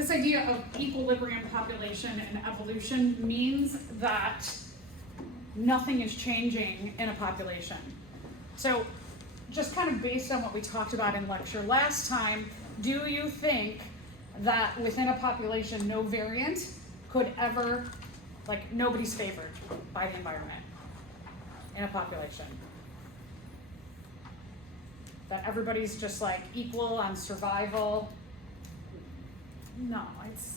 This idea of equilibrium population and evolution means that nothing is changing in a population. So just kind of based on what we talked about in lecture last time, do you think that within a population no variant could ever, like nobody's favored by the environment in a population? That everybody's just like equal on survival? No,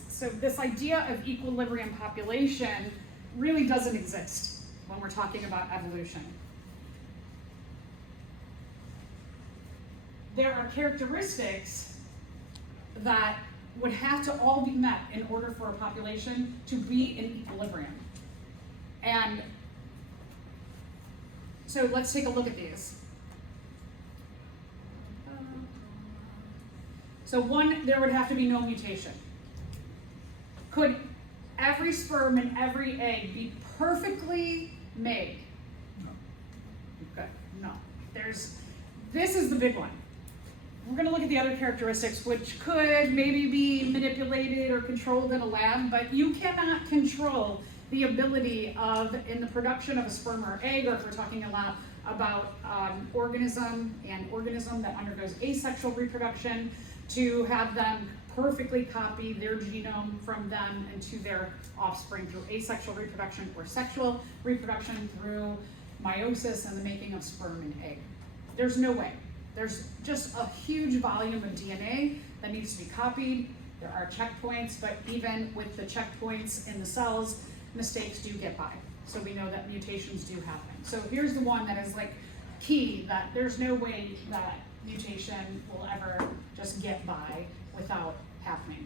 so this idea of equilibrium population really doesn't exist when we're talking about evolution. There are characteristics that would have to all be met in order for a population to be in equilibrium. And so let's take a look at these. So one, there would have to be no mutation. Could every sperm and every egg be perfectly made? No. Okay, no. This is the big one. We're going to look at the other characteristics, which could maybe be manipulated or controlled in a lab, but you cannot control the ability of, in the production of a sperm or egg, or if we're talking a lot about organism that undergoes asexual reproduction, to have them perfectly copy their genome from them into their offspring through asexual reproduction or sexual reproduction through meiosis and the making of sperm and egg. There's no way. There's just a huge volume of DNA that needs to be copied. There are checkpoints, but even with the checkpoints in the cells, mistakes do get by. So we know that mutations do happen. So here's the one that is like key, that there's no way that mutation will ever just get by without happening.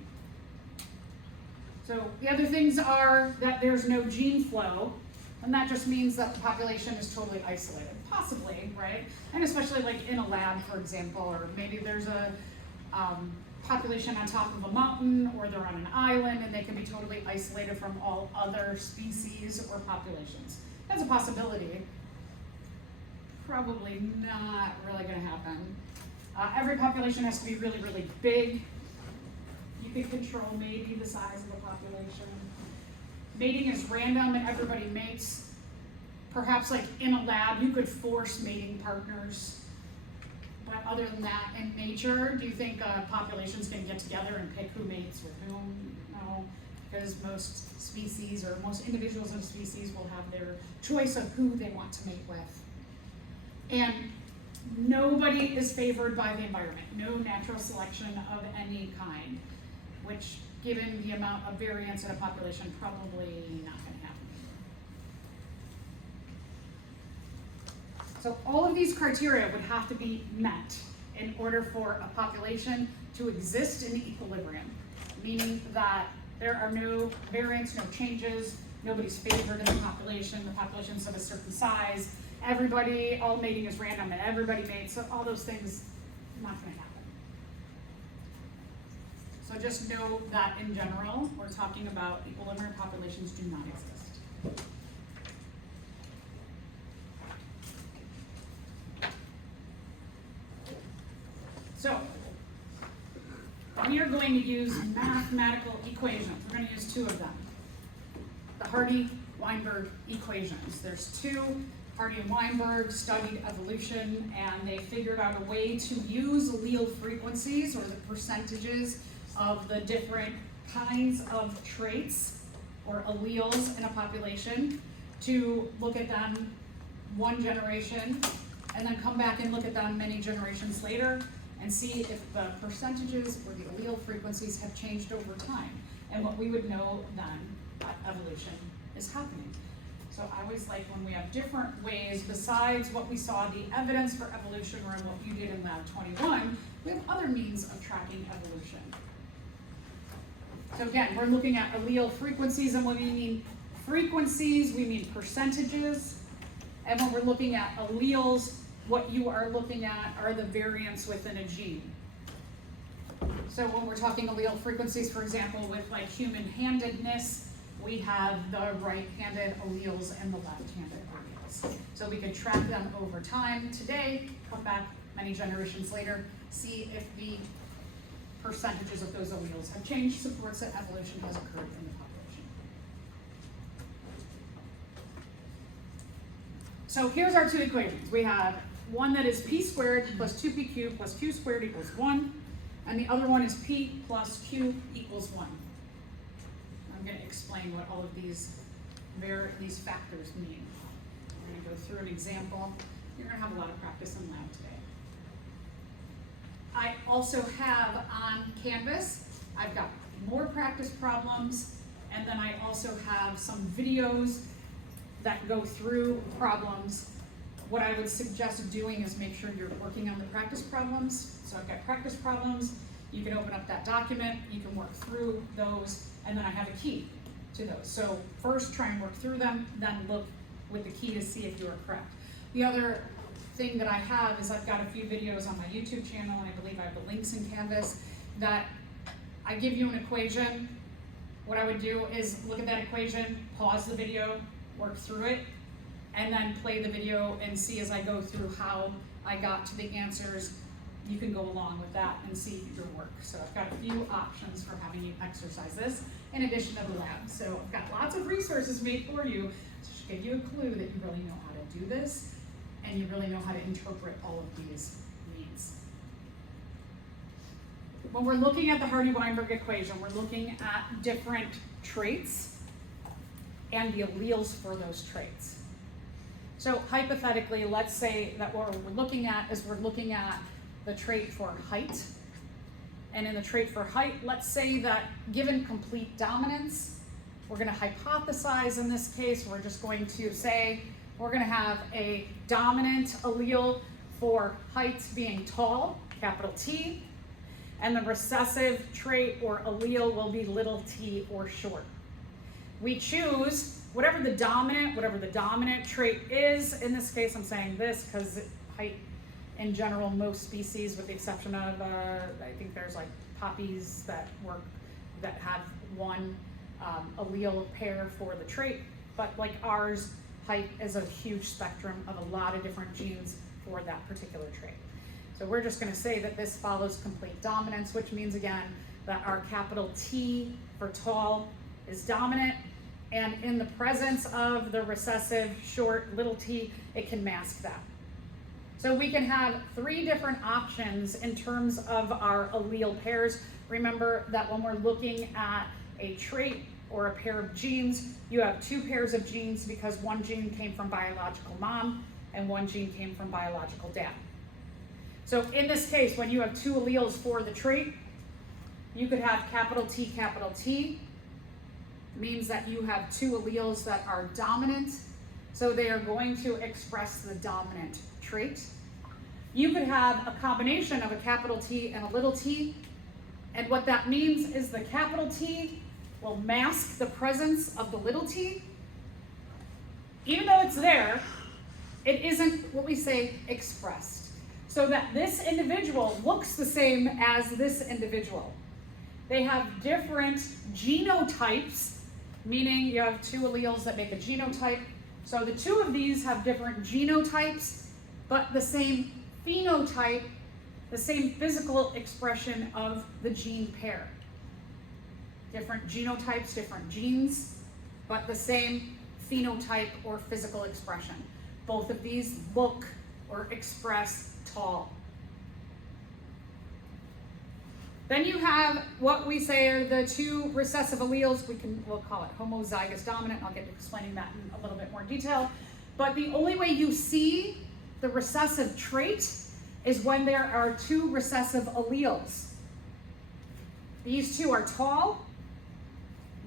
So the other things are that there's no gene flow, and that just means that the population is totally isolated, possibly, right? And especially like in a lab, for example, or maybe there's a population on top of a mountain, or they're on an island and they can be totally isolated from all other species or populations. That's a possibility. Probably not really going to happen. Every population has to be really, really big. You can control maybe the size of the population. Mating is random and everybody mates. Perhaps like in a lab, you could force mating partners. But other than that, in nature, do you think populations can get together and pick who mates with whom? No, because most species or most individuals in a species will have their choice of who they want to mate with. And nobody is favored by the environment. No natural selection of any kind, which, given the amount of variance in a population, probably not going to happen. So all of these criteria would have to be met in order for a population to exist in equilibrium, meaning that there are no variants, no changes, nobody's favored in the population's of a certain size, everybody, all mating is random and everybody mates, so all those things, not going to happen. So just know that in general, we're talking about equilibrium populations do not exist. So, we are going to use mathematical equations. We're going to use two of them. The Hardy-Weinberg equations. There's two. Hardy and Weinberg studied evolution, and they figured out a way to use allele frequencies, or the percentages of the different kinds of traits or alleles in a population, to look at them one generation and then come back and look at them many generations later and see if the percentages or the allele frequencies have changed over time. And what we would know then that evolution is happening. So I always like when we have different ways, besides what we saw the evidence for evolution or what you did in Lab 21, we have other means of tracking evolution. So again, we're looking at allele frequencies, and when we mean frequencies, we mean percentages. And when we're looking at alleles, what you are looking at are the variants within a gene. So when we're talking allele frequencies, for example, with like human-handedness, we have the right-handed alleles and the left-handed alleles. So we can track them over time today, come back many generations later, see if the percentages of those alleles have changed supports that evolution has occurred in the population. So here's our two equations. We have one that is p squared plus 2pq plus q squared equals 1, and the other one is p plus q equals 1. I'm going to explain what all of these factors mean. We're going to go through an example. You're going to have a lot of practice in lab today. I also have on Canvas, I've got more practice problems, and then I also have some videos that go through problems. What I would suggest doing is make sure you're working on the practice problems. So I've got practice problems. You can open up that document, you can work through those, and then I have a key to those. So first try and work through them, then look with the key to see if you are correct. The other thing that I have is I've got a few videos on my YouTube channel, and I believe I have the links in Canvas, that I give you an equation. What I would do is look at that equation, pause the video, work through it, and then play the video and see as I go through how I got to the answers. You can go along with that and see your work. So I've got a few options for having you exercise this in addition to the lab. So I've got lots of resources made for you to give you a clue that you really know how to do this and you really know how to interpret all of these means. When we're looking at the Hardy-Weinberg equation, we're looking at different traits and the alleles for those traits. So hypothetically, let's say that what we're looking at is the trait for height. And in the trait for height, let's say that given complete dominance, we're going to hypothesize in this case, we're just going to say we're going to have a dominant allele for height being tall, capital T, and the recessive trait or allele will be little t or short. We choose whatever the dominant trait is. In this case, I'm saying this because height in general, most species, with the exception of, I think there's like poppies that have one allele pair for the trait, but like ours, height is a huge spectrum of a lot of different genes for that particular trait. So we're just going to say that this follows complete dominance, which means again that our capital T for tall is dominant, and in the presence of the recessive short little t, it can mask that. So we can have three different options in terms of our allele pairs. Remember that when we're looking at a trait or a pair of genes, you have two pairs of genes because one gene came from biological mom and one gene came from biological dad. So in this case, when you have two alleles for the trait, you could have capital T, means that you have two alleles that are dominant, so they are going to express the dominant trait. You could have a combination of a capital T and a little t, and what that means is the capital T will mask the presence of the little t. Even though it's there, it isn't what we say expressed, so that this individual looks the same as this individual. They have different genotypes, meaning you have two alleles that make a genotype. So the two of these have different genotypes, but the same phenotype, the same physical expression of the gene pair. Different genotypes, different genes, but the same phenotype or physical expression. Both of these look or express tall. Then you have what we say are the two recessive alleles. We'll call it homozygous dominant. I'll get to explaining that in a little bit more detail. But the only way you see the recessive trait is when there are two recessive alleles. These two are tall.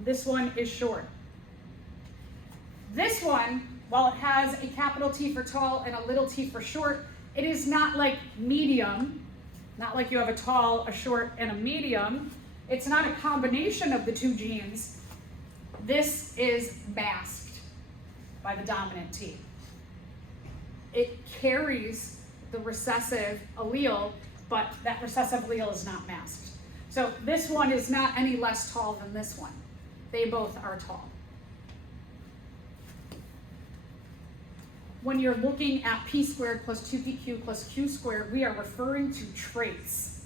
This one is short. This one, while it has a capital T for tall and a little t for short, it is not like medium. Not like you have a tall, a short, and a medium. It's not a combination of the two genes. This is masked by the dominant T. It carries the recessive allele, but that recessive allele is not masked. So this one is not any less tall than this one. They both are tall. When you're looking at p squared plus 2pq plus q squared, we are referring to traits.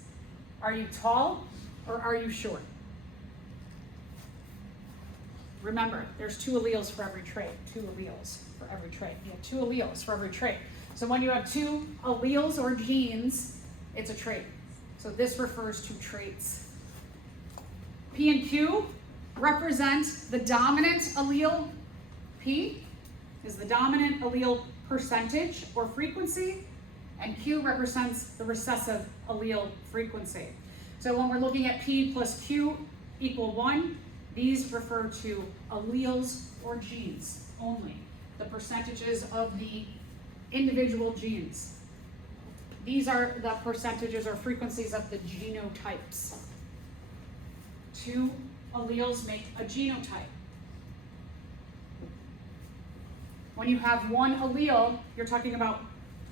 Are you tall or are you sure? Remember, there's 2 alleles for every trait. 2 alleles for every trait. You have 2 alleles for every trait. So when you have 2 alleles or genes, it's a trait. So this refers to traits. P and Q represent the dominant allele. P is the dominant allele percentage or frequency, and Q represents the recessive allele frequency. So when we're looking at P plus Q equal 1, these refer to alleles or genes only, the percentages of the individual genes. These are the percentages or frequencies of the genotypes. 2 alleles make a genotype. When you have 1 allele, you're talking about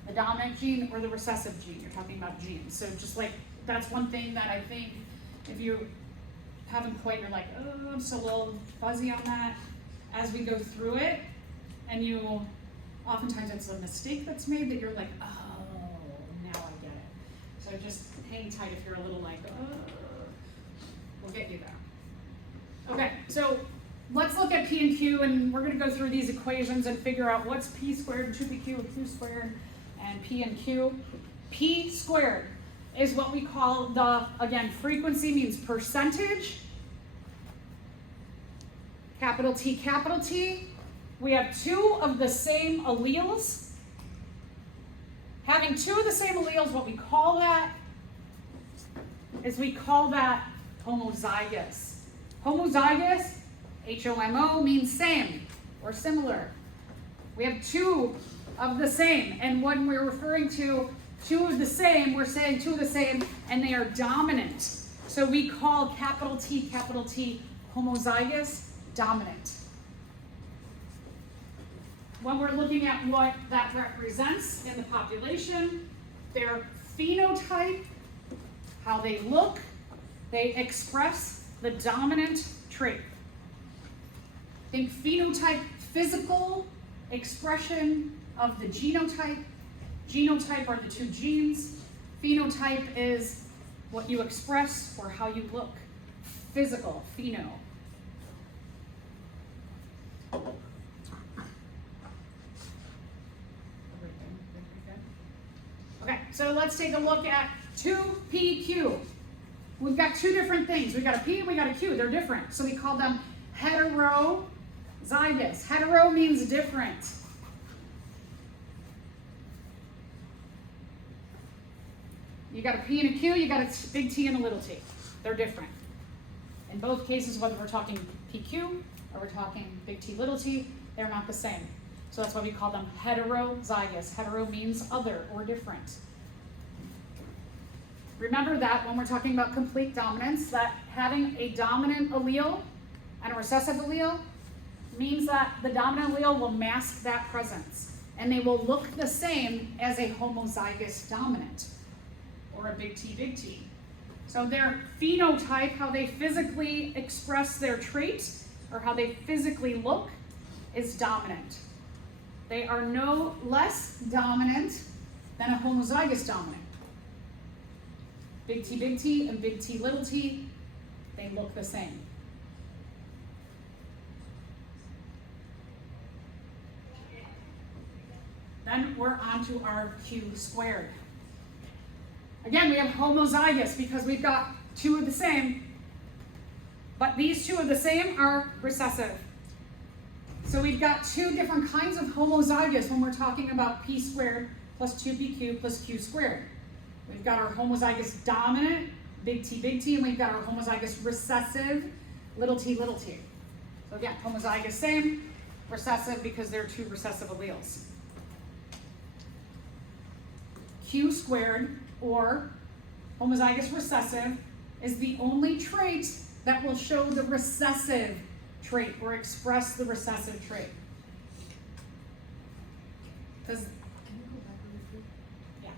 the dominant gene or the recessive gene. You're talking about genes. So just like, that's one thing that I think if you haven't quite, you're like, oh, I'm still a little fuzzy on that. As we go through it, and oftentimes it's a mistake that's made that you're like, oh, now I get it. So just hang tight if you're a little like, oh, we'll get you there. Okay, so let's look at P and Q, and we're gonna go through these equations and figure out what's P squared and 2PQ and Q squared and P and Q. P squared is what we call again, frequency means percentage. Capital T, capital T. We have 2 of the same alleles. Having 2 of the same alleles, what we call that is we call that homozygous. Homozygous, H-O-M-O, means same or similar. We have 2 of the same, and when we're referring to 2 of the same, we're saying 2 of the same, and they are dominant. So we call capital T, homozygous, dominant. When we're looking at what that represents in the population, their phenotype, how they look, they express the dominant trait. Think phenotype, physical expression of the genotype. Genotype are the 2 genes. Phenotype is what you express or how you look. Physical, pheno. Okay, so let's take a look at 2PQ. We've got 2 different things. We've got a P and we got a Q. They're different. So we call them heterozygous. Hetero means different. You got a P and a Q, you got a big T and a little t. They're different. In both cases, whether we're talking PQ or we're talking big T, little t, they're not the same. So that's why we call them heterozygous. Hetero means other or different. Remember that when we're talking about complete dominance, that having a dominant allele and a recessive allele means that the dominant allele will mask that presence, and they will look the same as a homozygous dominant or a big T. So their phenotype, how they physically express their trait or how they physically look, is dominant. They are no less dominant than a homozygous dominant. Big T and big T little t, they look the same. Then we're on to our Q squared. Again, we have homozygous because we've got 2 of the same, but these 2 of the same are recessive. So we've got 2 different kinds of homozygous when we're talking about P squared plus 2PQ plus Q squared. We've got our homozygous dominant, big T, and we've got our homozygous recessive, little t. So again, homozygous same, recessive because they're 2 recessive alleles. Q squared, or homozygous recessive, is the only trait that will show the recessive trait or express the recessive trait. Yeah.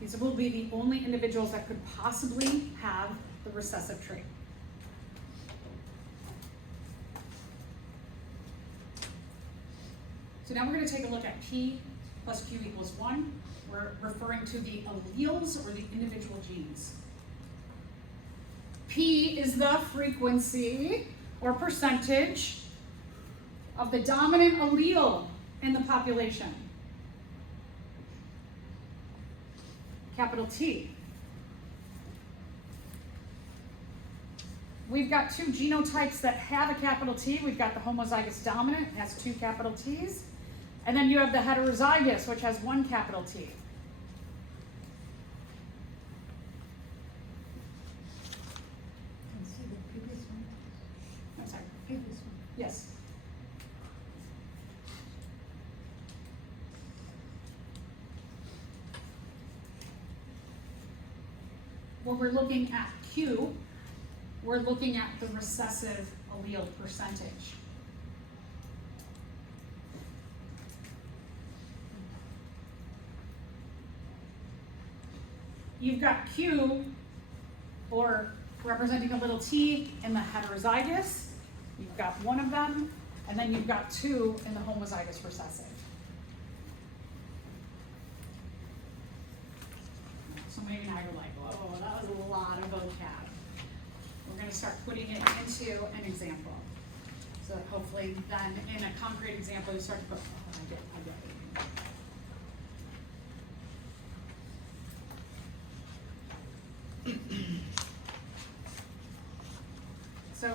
These will be the only individuals that could possibly have the recessive trait. So now we're going to take a look at P plus Q equals 1. We're referring to the alleles or the individual genes. P is the frequency or percentage of the dominant allele in the population. Capital T. We've got two genotypes that have a capital T. We've got the homozygous dominant, it has two capital T's. And then you have the heterozygous, which has one capital T. See the previous one? I'm sorry. Previous one. Yes. When we're looking at Q, we're looking at the recessive allele percentage. You've got Q, or representing a little t in the heterozygous. You've got one of them, and then you've got two in the homozygous recessive. So maybe now you're like, oh, that was a lot of vocab. We're going to start putting it into an example. So that hopefully then in a concrete example you start to go, oh, I get it. So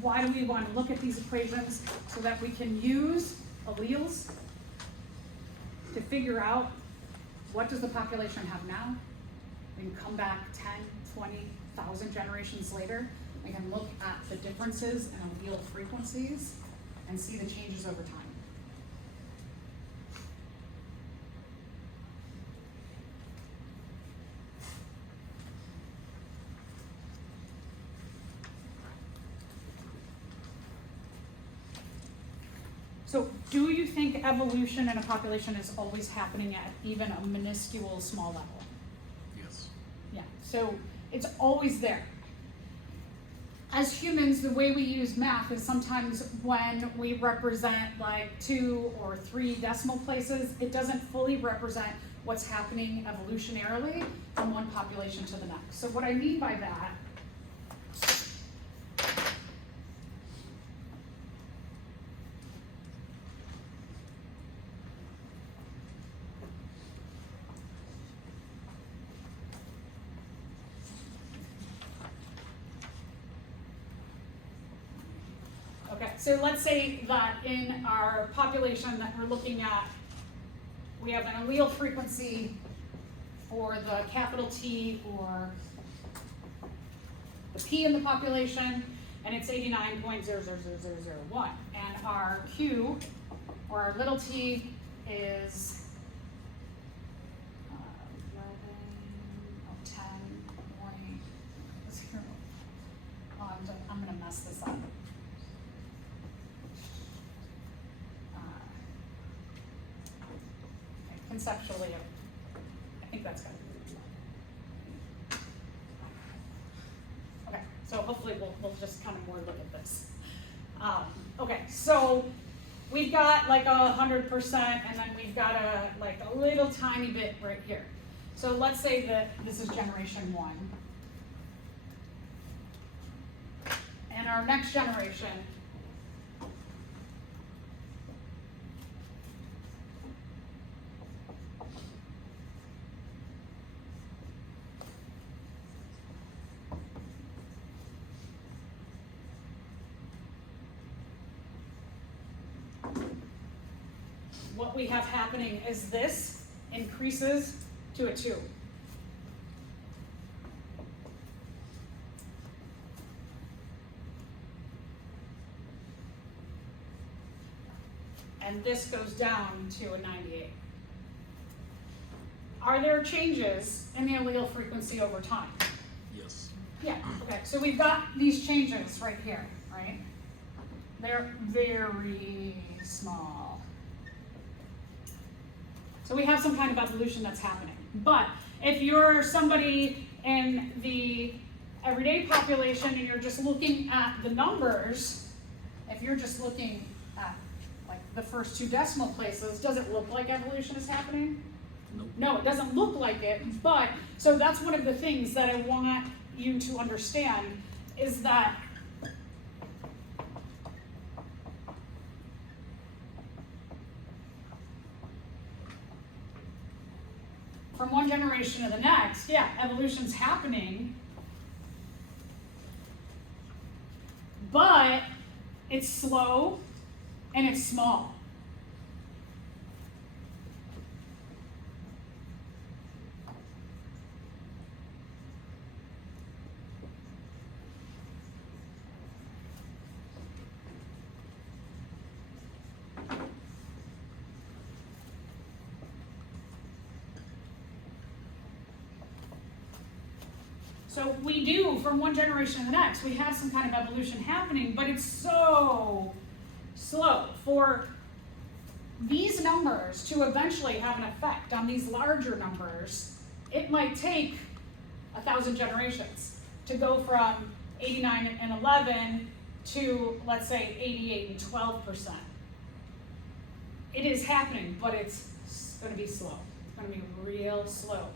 why do we want to look at these equations? So that we can use alleles to figure out what does the population have now. We can come back 10, 20,000 generations later. We can look at the differences in allele frequencies and see the changes over time. So do you think evolution in a population is always happening at even a minuscule small level? Yes. Yeah, so it's always there. As humans, the way we use math is sometimes when we represent like 2 or 3 decimal places, it doesn't fully represent what's happening evolutionarily from one population to the next. So what I mean by that so let's say that in our population that we're looking at, we have an allele frequency for the capital T or the P in the population, and it's 89.000001. And our Q, or our little t, is 10 point, I'm going to mess this up. Conceptually, I think that's good. Okay, so hopefully we'll just kind of more look at this. Okay, so we've got like 100%, and then we've got a little tiny bit right here. So let's say that this is generation 1. And our next generation what we have happening is this increases to a 2. And this goes down to a 98. Are there changes in the allele frequency over time? Yes. Yeah, okay, so we've got these changes right here, right? They're very small. So we have some kind of evolution that's happening. But if you're somebody in the everyday population and you're just looking at the numbers, if you're just looking at like the first 2 decimal places, does it look like evolution is happening? Nope. No, it doesn't look like it, but, so that's one of the things that I want you to understand is that from one generation to the next, yeah, evolution's happening, but it's slow and it's small. So we do, from one generation to the next, we have some kind of evolution happening, but it's so slow. For these numbers to eventually have an effect on these larger numbers, it might take 1,000 generations to go from 89 and 11 to, let's say, 88 and 12%. It is happening, but it's going to be slow. It's going to be real slow.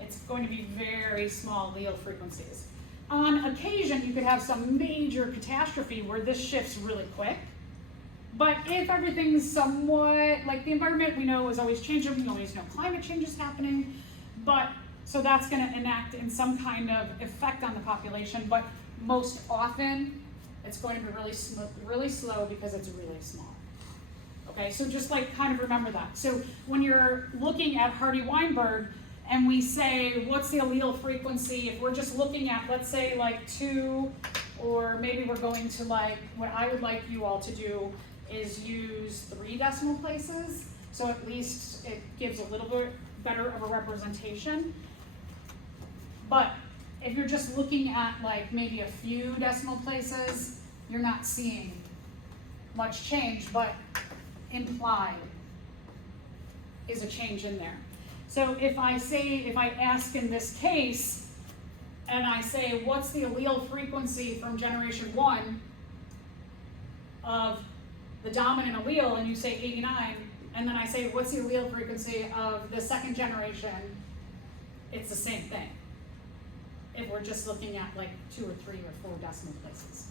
It's going to be very small allele frequencies. On occasion, you could have some major catastrophe where this shifts really quick. But if everything's somewhat, like the environment we know is always changing, we always know climate change is happening, but so that's going to enact in some kind of effect on the population, but most often it's going to be really slow because it's really small. Okay, so just like kind of remember that. So when you're looking at Hardy-Weinberg, and we say, what's the allele frequency? If we're just looking at, let's say, like 2, or maybe we're going to like, what I would like you all to do is use 3 decimal places, so at least it gives a little bit better of a representation. But if you're just looking at like maybe a few decimal places, you're not seeing much change, but implied is a change in there. So if I ask in this case, and I say, what's the allele frequency from generation 1 of the dominant allele, and you say 89, and then I say, what's the allele frequency of the second generation, it's the same thing. If we're just looking at like 2 or 3 or 4 decimal places.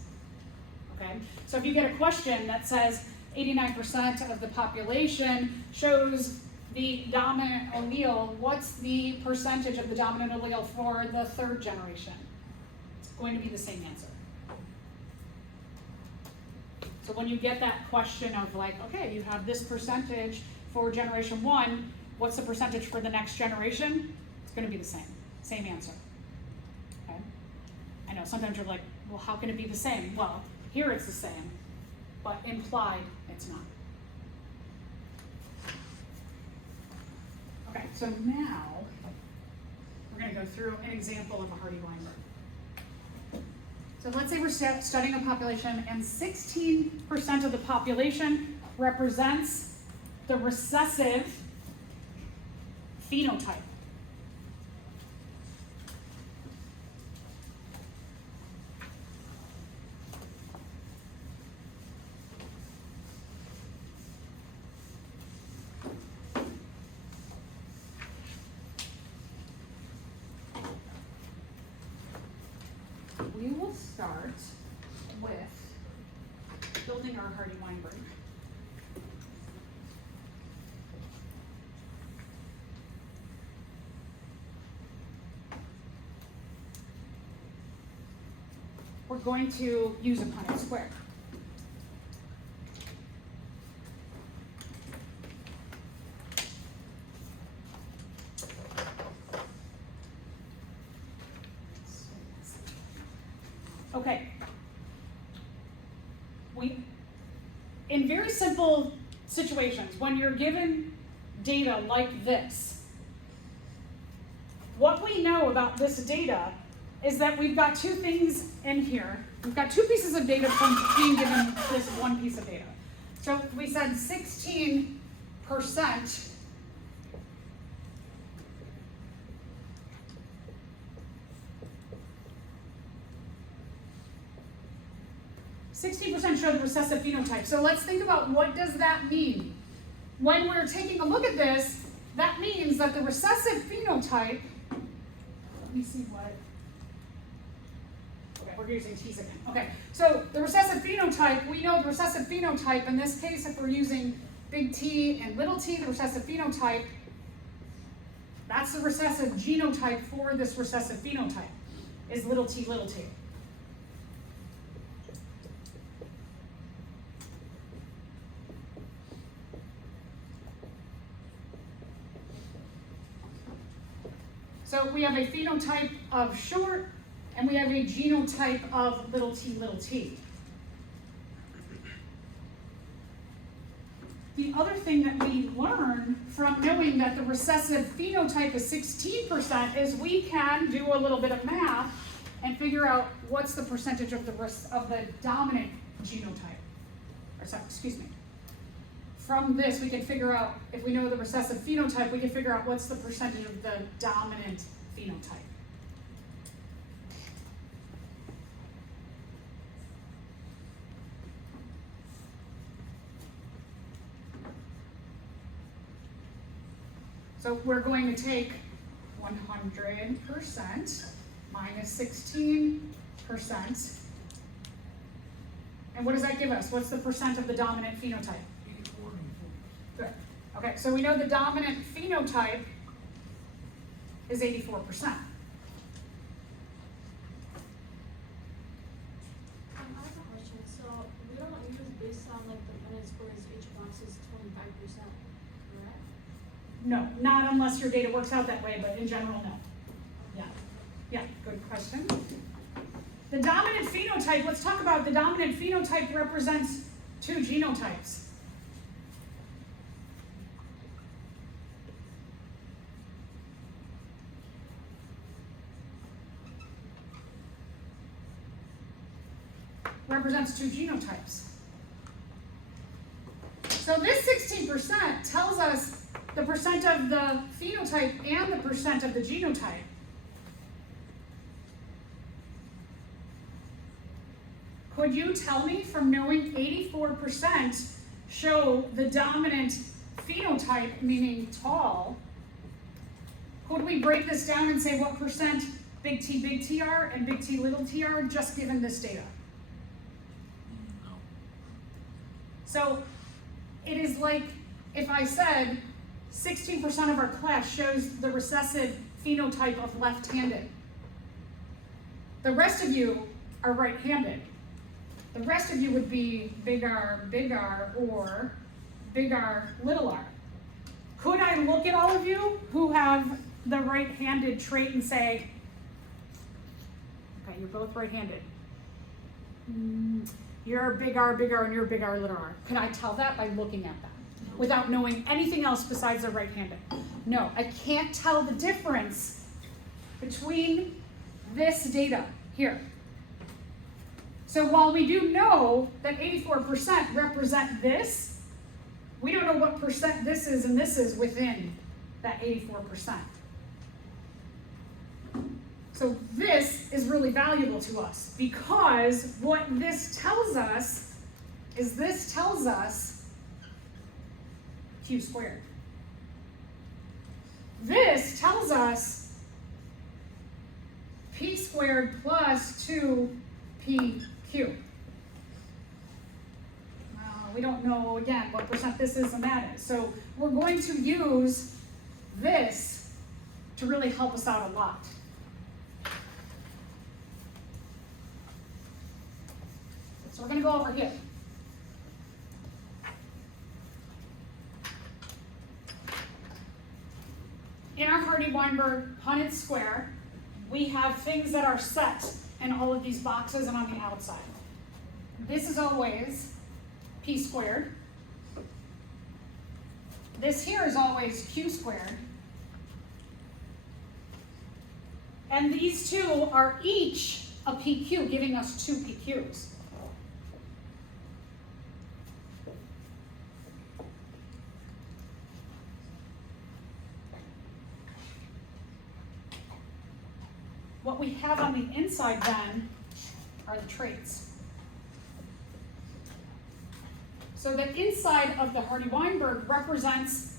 Okay? So if you get a question that says 89% of the population shows the dominant allele, what's the percentage of the dominant allele for the 3rd generation? It's going to be the same answer. So when you get that question of like, okay, you have this percentage for generation 1, what's the percentage for the next generation? It's going to be the same answer. Okay? I know sometimes you're like, well, how can it be the same? Well, here it's the same, but implied it's not. Okay, so now we're going to go through an example of a Hardy-Weinberg. So let's say we're studying a population and 16% of the population represents the recessive phenotype. We will start with building our Hardy-Weinberg. We're going to use a Punnett square. Okay. In very simple situations, when you're given data like this, what we know about this data is that we've got 2 things in here. We've got 2 pieces of data from being given this 1 piece of data. So we said 16% 16% show the recessive phenotype. So let's think about what does that mean. When we're taking a look at this, that means that the recessive phenotype, let me see what, okay, we're using T's again. Okay, so the recessive phenotype, we know the recessive phenotype, in this case, if we're using big T and little t, the recessive phenotype, that's the recessive genotype for this recessive phenotype, is little t, little t. So we have a phenotype of short, and we have a genotype of little t, little t. The other thing that we learn from knowing that the recessive phenotype is 16% is we can do a little bit of math and figure out what's the percentage of the dominant genotype. Or sorry, excuse me. From this, we can figure out, if we know the recessive phenotype, we can figure out what's the percentage of the dominant phenotype. So we're going to take 100% minus 16%. And what does that give us? What's the percent of the dominant phenotype? 84. Good. Okay, so we know the dominant phenotype is 84%. I have a question. So we don't use based on like the Punnett scores, each box is 25%, correct? No, not unless your data works out that way, but in general, no. Yeah. Yeah, good question. The dominant phenotype, let's talk about the dominant phenotype represents two genotypes. Represents two genotypes. So this 16% tells us the percent of the phenotype and the percent of the genotype. Could you tell me, from knowing 84% show the dominant phenotype, meaning tall, could we break this down and say what percent big T are and big T little t are just given this data? No. So it is like if I said 16% of our class shows the recessive phenotype of left-handed. The rest of you are right-handed. The rest of you would be big R, or big R, little r. Could I look at all of you who have the right-handed trait and say, okay, you're both right-handed. You're big R, and you're big R, little r. Can I tell that by looking at them without knowing anything else besides they're right-handed? No, I can't tell the difference between this data here. So while we do know that 84% represent this, we don't know what percent this is and this is within that 84%. So this is really valuable to us because what this tells us is this tells us Q squared. This tells us P squared plus 2PQ. We don't know, again, what percent this is and that is. So we're going to use this to really help us out a lot. So we're going to go over here. In our Hardy-Weinberg Punnett square, we have things that are set in all of these boxes and on the outside. This is always P squared. This here is always Q squared. And these two are each a PQ, giving us two PQs. What we have on the inside then are the traits. So the inside of the Hardy-Weinberg represents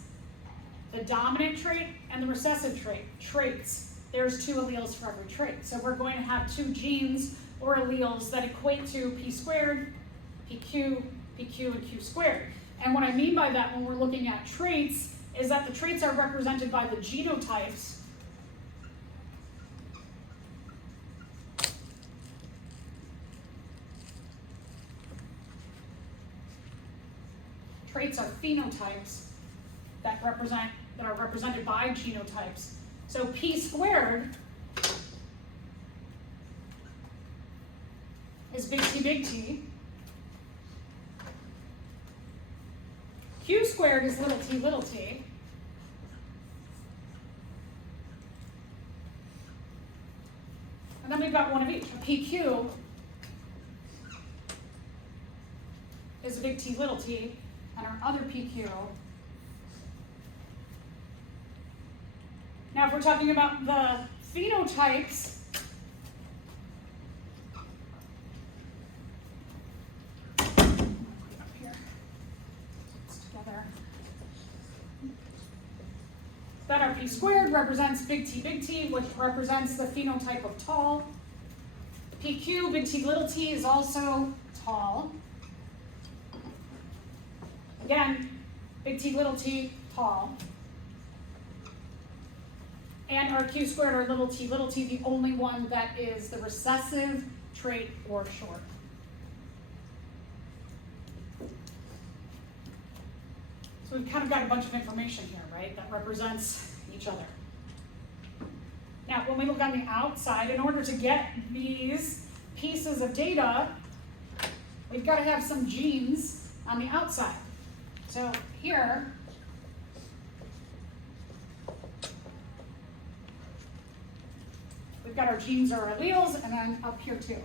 the dominant trait and the recessive traits. There's 2 alleles for every trait. So we're going to have 2 genes or alleles that equate to P squared, PQ, PQ, and Q squared. And what I mean by that when we're looking at traits is that the traits are represented by the genotypes. Traits are phenotypes that are represented by genotypes. So P squared is big T. Q squared is little t. And then we've got one of each. A PQ is a big T, and our other PQ. Now if we're talking about the phenotypes, up here, it's together. That our P squared represents big T, which represents the phenotype of tall. PQ, big T, is also tall. Again, big T, tall. And our Q squared, or little t, the only one that is the recessive trait or short. So we've kind of got a bunch of information here, right, that represents each other. Now, when we look on the outside, in order to get these pieces of data, we've got to have some genes on the outside. So here, we've got our genes or alleles, and then up here too.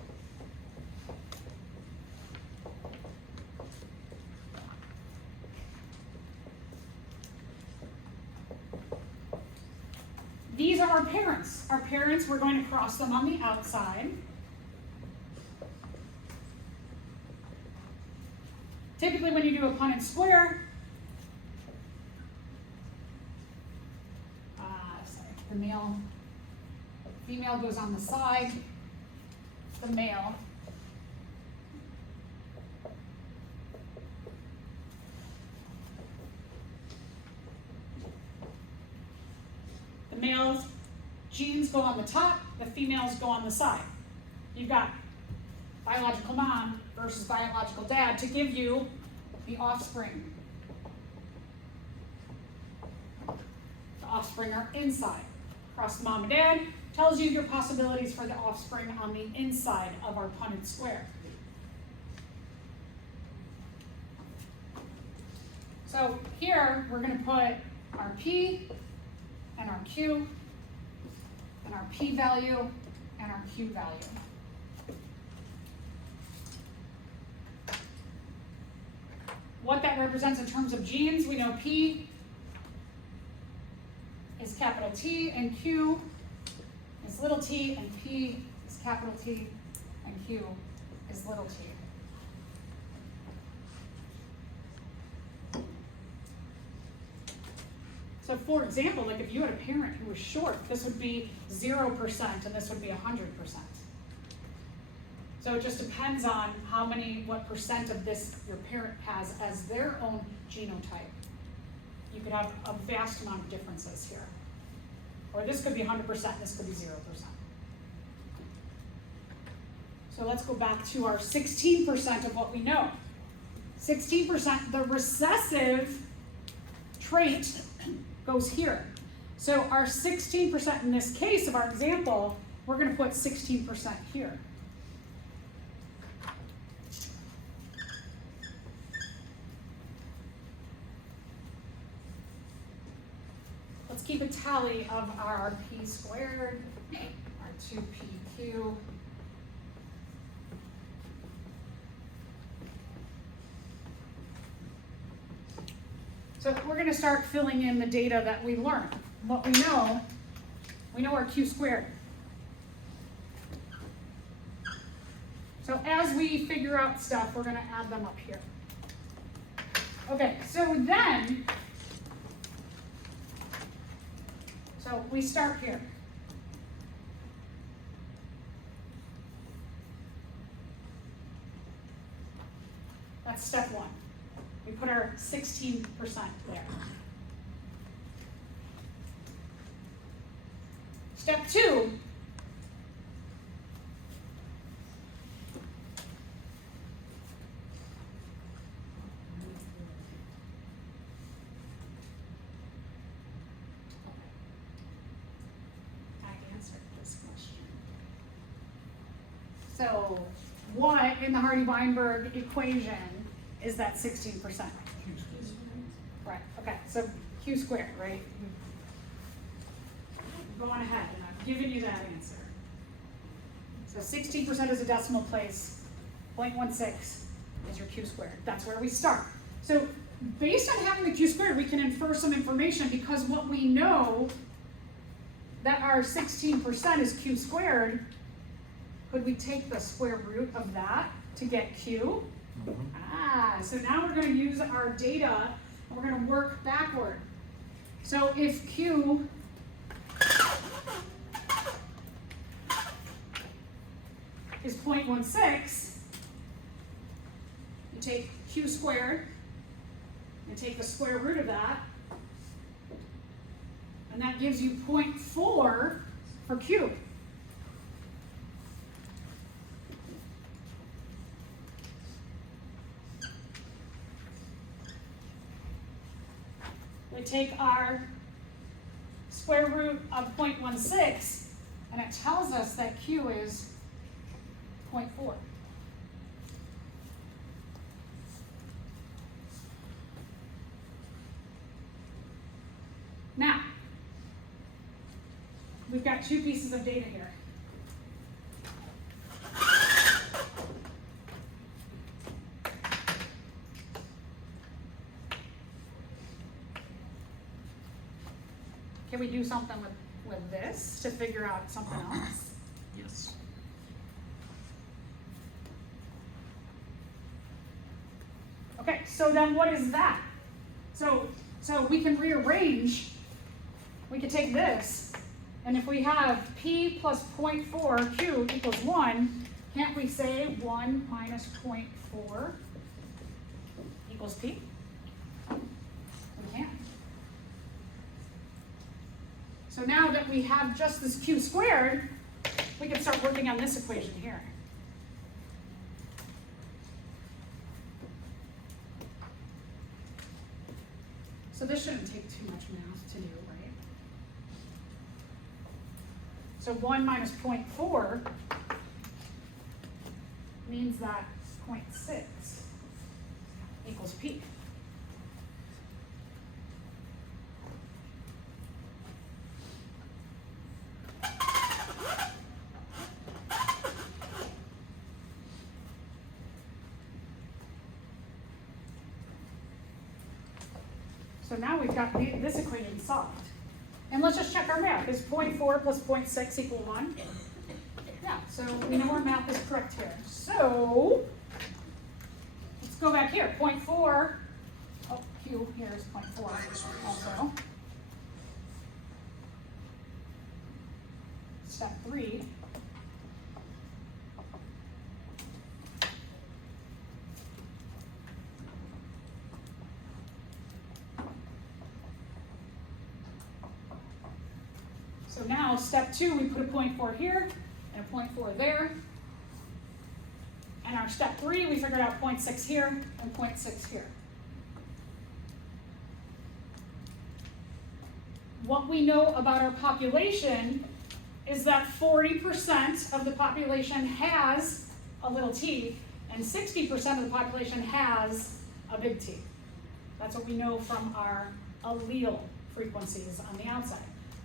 These are our parents. Our parents, we're going to cross them on the outside. Typically when you do a Punnett square, the female goes on the side, the male. The male's genes go on the top, the females go on the side. You've got biological mom versus biological dad to give you the offspring. The offspring are inside. Cross mom and dad tells you your possibilities for the offspring on the inside of our Punnett square. So here we're going to put our P and our Q and our P value and our Q value. What that represents in terms of genes, we know P is capital T and Q is little t, and P is capital T and Q is little t. So for example, like if you had a parent who was short, this would be 0% and this would be 100%. So it just depends on what percent of this your parent has as their own genotype. You could have a vast amount of differences here. Or this could be 100%, this could be 0%. So let's go back to our 16% of what we know. 16%, the recessive trait goes here. So our 16% in this case of our example, we're going to put 16% here. Let's keep a tally of our P squared, our 2PQ. So we're going to start filling in the data that we learned. What we know our Q squared. So as we figure out stuff, we're going to add them up here. Okay, so then, so we start here. That's step one. We put our 16% there. Step two, I answered this question. So what in the Hardy-Weinberg equation is that 16%? Right, okay, so Q squared, right? I'm going ahead and I'm giving you that answer. So 16% is a decimal place, 0.16 is your Q squared. That's where we start. So based on having the Q squared, we can infer some information because what we know that our 16% is Q squared, could we take the square root of that to get Q? So now we're going to use our data and we're going to work backward. So if Q is 0.16, you take Q squared and take the square root of that, and that gives you 0.4 for Q. We take our square root of 0.16, and it tells us that Q is 0.4. Now, we've got two pieces of data here. Can we do something with this to figure out something else? Yes. Okay, so then what is that? So we can rearrange, we can take this, and if we have P plus 0.4 Q equals 1, can't we say 1 minus 0.4 equals P? We can. So now that we have just this Q squared, we can start working on this equation here. So this shouldn't take too much math to do, right? So 1 minus 0.4 means that 0.6 equals P. So now we've got this equation solved. And let's just check our math. Is 0.4 plus 0.6 equal 1? Yeah, so we know our math is correct here. So let's go back here. 0.4, oh, Q here is 0.4 also. Step 3. So now, step 2, we put a 0.4 here and a 0.4 there. And our step 3, we figured out 0.6 here and 0.6 here. What we know about our population is that 40% of the population has a little t, and 60% of the population has a big T. That's what we know from our allele frequencies on the outside.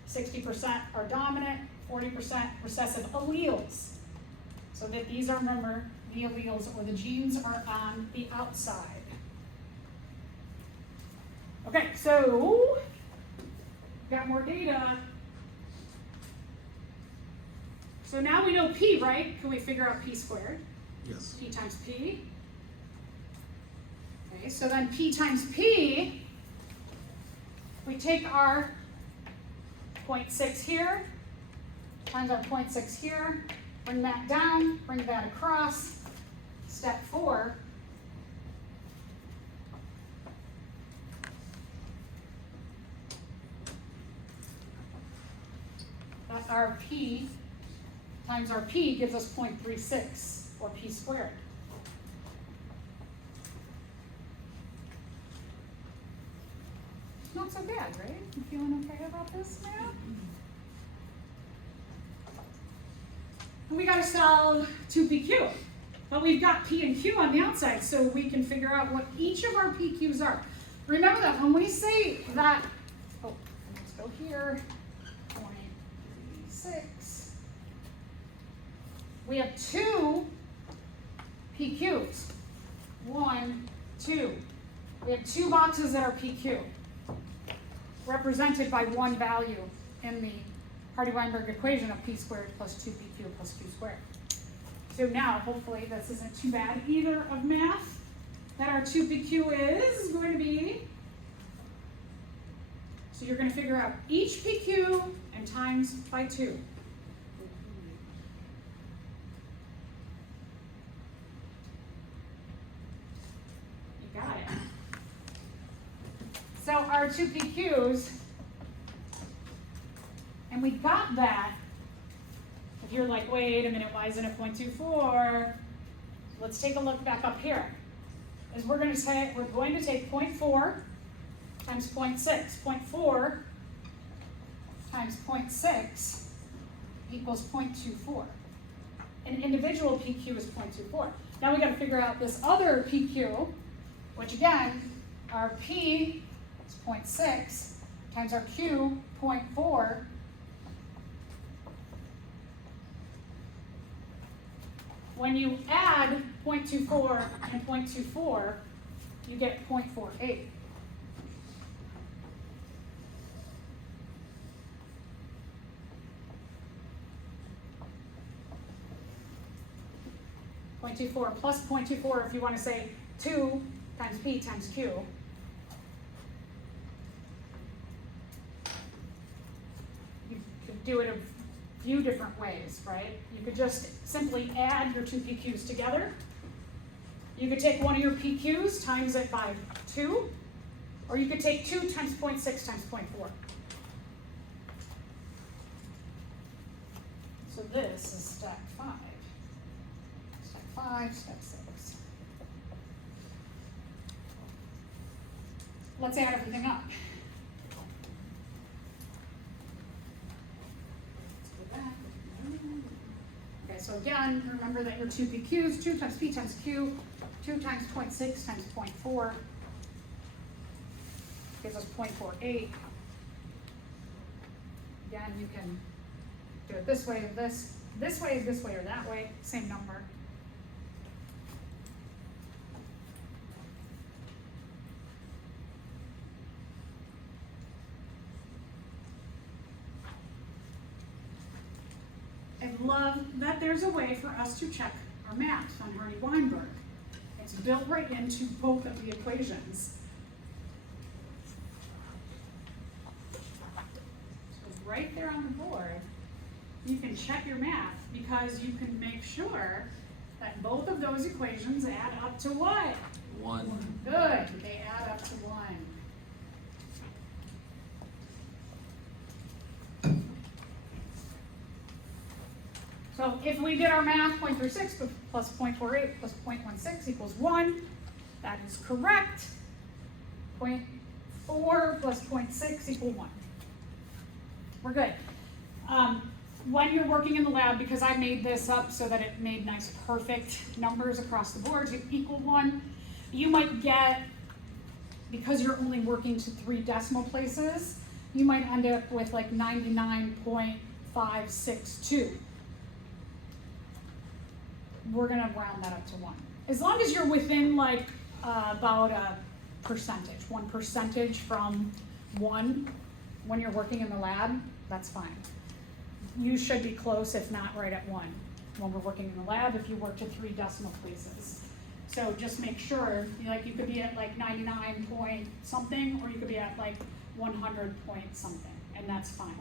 60% are dominant, 40% recessive alleles. So that these are, remember, the alleles or the genes are on the outside. Okay, so got more data. So now we know P, right? Can we figure out P squared? Yes. P times P. Okay. Okay, so then P times P, we take our 0.6 here, times our 0.6 here, bring that down, bring that across. Step 4, that our P times our P gives us 0.36, or P squared. Not so bad, right? You feeling okay about this now? And we gotta solve 2PQ. But we've got P and Q on the outside, so we can figure out what each of our PQs are. Remember that when we say that, oh, let's go here, 0.36. We have 2 PQs. 1, 2. We have 2 boxes that are PQ, represented by 1 value in the Hardy-Weinberg equation of P squared plus 2PQ plus Q squared. So now, hopefully, this isn't too bad either of math, that our 2PQ is going to be. So you're going to figure out each PQ and times by 2. You got it. So our 2 PQs, and we got that. If you're like, wait a minute, why isn't it 0.24? Let's take a look back up here. Is we're going to take 0.4 times 0.6. 0.4 times 0.6 equals 0.24. An individual PQ is 0.24. Now we got to figure out this other PQ, which again, our P is 0.6 times our Q, 0.4. When you add 0.24 and 0.24, you get 0.48. .24 plus 0.24 if you want to say 2 times P times Q. You could do it a few different ways, right? You could just simply add your 2 PQs together. You could take one of your PQs, times it by 2, or you could take 2 times 0.6 times 0.4. So this is step 5. Step 5, step 6. Let's add everything up. Okay, so again, remember that your 2 PQs, 2 times P times Q, 2 times 0.6 times 0.4 gives us 0.48. Again, you can do it this way, this way, this way, or that way, same number. I love that there's a way for us to check our math on Hardy-Weinberg. It's built right into both of the equations. So right there on the board, you can check your math because you can make sure that both of those equations add up to what? 1. Good, they add up to 1. So if we did our math, 0.36 plus 0.48 plus 0.16 equals 1, that is correct. 0.4 plus 0.6 equals 1. We're good. When you're working in the lab, because I made this up so that it made nice perfect numbers across the board to equal 1, you might get, because you're only working to 3 decimal places, you might end up with like 99.562. We're gonna round that up to 1. As long as you're within like about a percentage, 1% from 1 when you're working in the lab, that's fine. You should be close, if not right at 1 when we're working in the lab if you work to 3 decimal places. So just make sure, you could be at like 99 point something, or you could be at like 100 point something, and that's fine.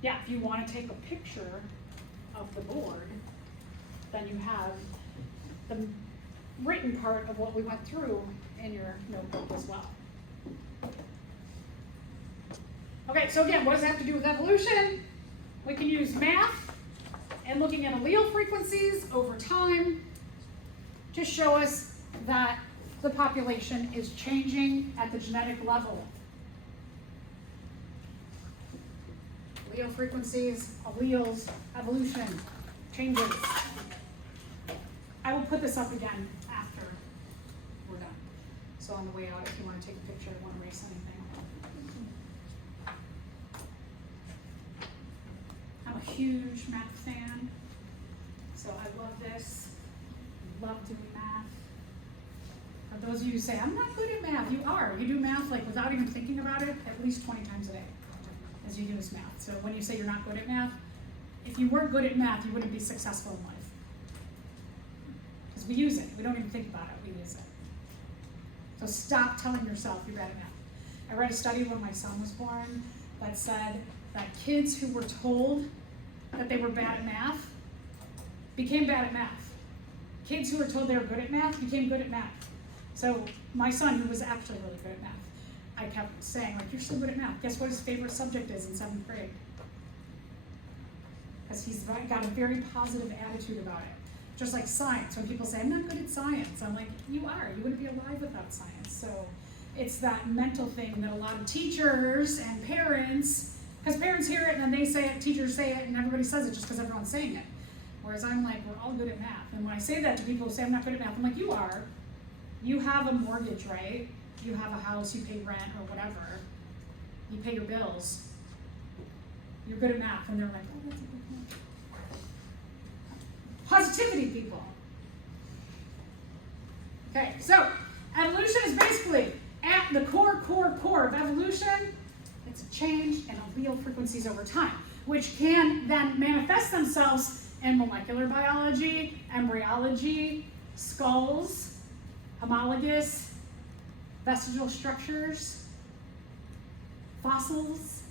Yeah, if you want to take a picture of the board, then you have the written part of what we went through in your notebook as well. Okay, so again, what does it have to do with evolution? We can use math and looking at allele frequencies over time to show us that the population is changing at the genetic level. Allele frequencies, alleles, evolution, changes. I will put this up again after we're done. So on the way out, if you want to take a picture, I want to erase anything. I'm a huge math fan, so I love this. Love doing math. For those of you who say, I'm not good at math, you are. You do math like without even thinking about it at least 20 times a day as you use math. So when you say you're not good at math, if you weren't good at math, you wouldn't be successful in life. Because we use it. We don't even think about it. We use it. So stop telling yourself you're bad at math. I read a study when my son was born that said that kids who were told that they were bad at math became bad at math. Kids who were told they were good at math became good at math. So my son, who was actually really good at math, I kept saying, like, you're so good at math. Guess what his favorite subject is in 7th grade? Because he's got a very positive attitude about it. Just like science, when people say, I'm not good at science, I'm like, you are. You wouldn't be alive without science. So it's that mental thing that a lot of teachers and parents, because parents hear it and then they say it, teachers say it, and everybody says it just because everyone's saying it. Whereas I'm like, we're all good at math. And when I say that to people who say I'm not good at math, I'm like, you are. You have a mortgage, right? You have a house, you pay rent or whatever. You pay your bills. You're good at math. And they're like, oh, that's a good point. Positivity, people. Okay, so evolution is basically at the core of evolution. It's a change in allele frequencies over time, which can then manifest themselves in molecular biology, embryology, skulls, homologous, vestigial structures, fossils.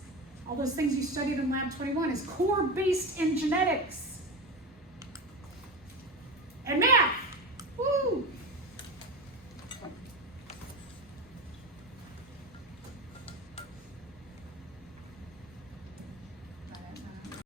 All those things you studied in Lab 21 is core based in genetics. And man,